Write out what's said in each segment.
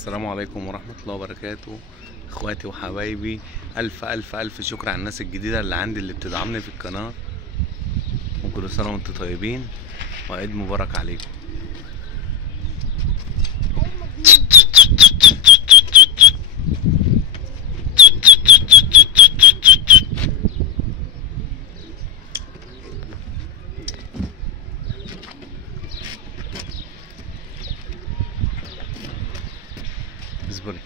السلام عليكم ورحمة الله وبركاته. اخواتي وحبايبي، الف الف الف شكر على الناس الجديدة اللي عندي اللي بتدعمني في القناة، وكل سنة وانتم طيبين وعيد مبارك عليكم. اصبري.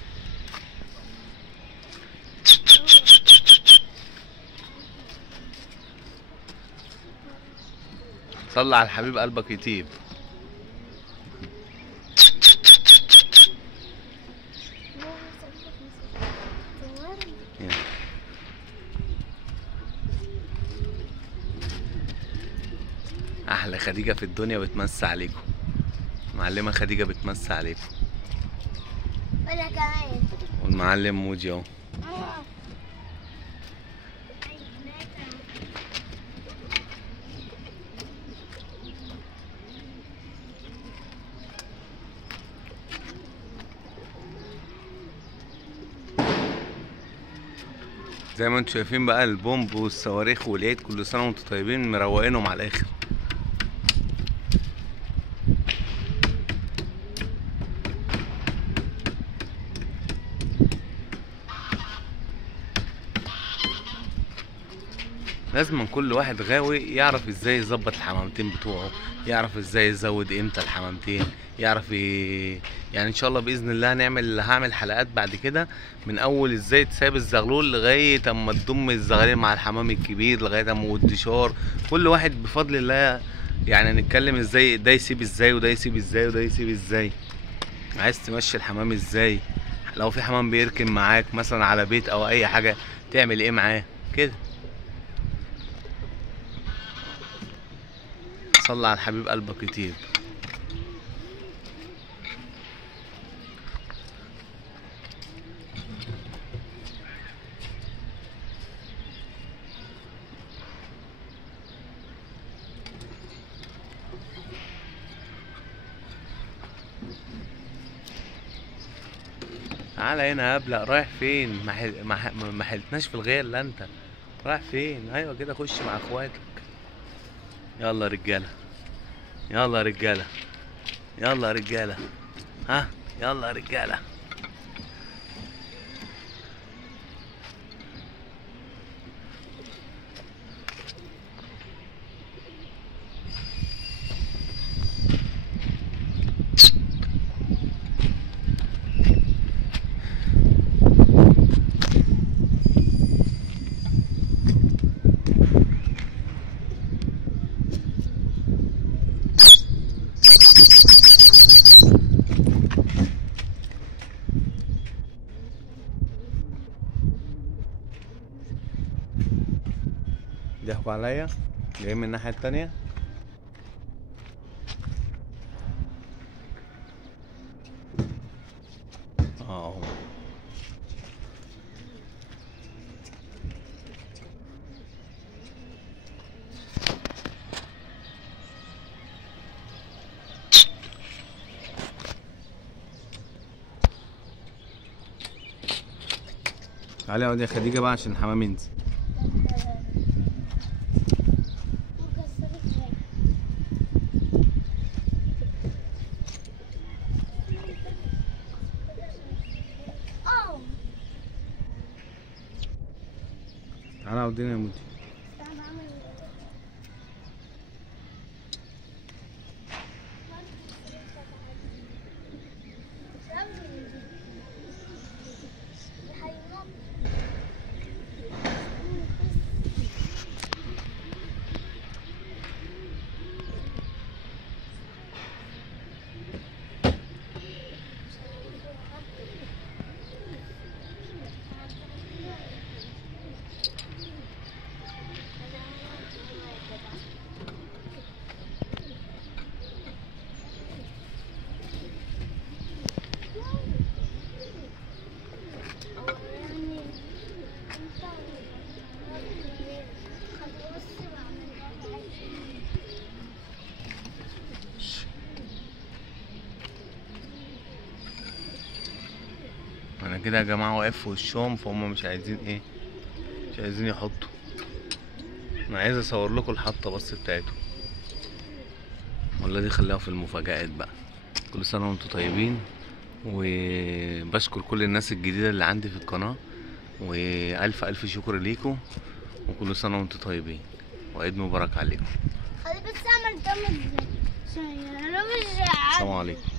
صلي على الحبيب قلبك يطيب. احلى خديجة في الدنيا بتمسي عليكم، معلمة خديجة بتمسي عليكم، وانا كمان، والمعلم موجي اهو. زي ما انتم شايفين بقى البومب والصواريخ والعيد، كل سنة وانتم طيبين، مروقينهم على الاخر. لازم كل واحد غاوي يعرف ازاي يظبط الحمامتين بتوعه، يعرف ازاي يزود قيمة الحمامتين، يعرف يعني ان شاء الله باذن الله هعمل حلقات بعد كده من اول ازاي تساب الزغلول لغايه اما تضم الزغالين مع الحمام الكبير لغايه اما والدشار، كل واحد بفضل الله. يعني هنتكلم ازاي ده يسيب ازاي وده يسيب ازاي وده يسيب ازاي، عايز تمشي الحمام ازاي، لو في حمام بيركن معاك مثلا على بيت او اي حاجه تعمل ايه معاه كده. صلى على الحبيب قلبك يطيب. تعالى هنا يا ابلق، رايح فين؟ ما حلتناش في الغير لا انت رايح فين؟ ايوه كده، خش مع اخواتك. يلا يا رجاله، يلا يا رجاله، يلا يا رجاله، ها يلا يا رجاله. ضحكوا عليا، جايين من الناحيه التانيه. اهو تعالي اقعدي يا خديجه بقى عشان الحمام ينزل. تعالى اقعدينا يا مودي. انا كده يا جماعه واقف في وشهم، فهم مش عايزين ايه، مش عايزين يحطوا. انا عايز اصور لكم الحطه بس بتاعتهم، ولا دي خليها في المفاجآت بقى. كل سنه وانتم طيبين، وبشكر كل الناس الجديده اللي عندي في القناه، والف الف شكر ليكم، وكل سنه وانتم طيبين، وعيد مبارك عليكم. خلي بس اعمل دم ازاي. السلام عليكم.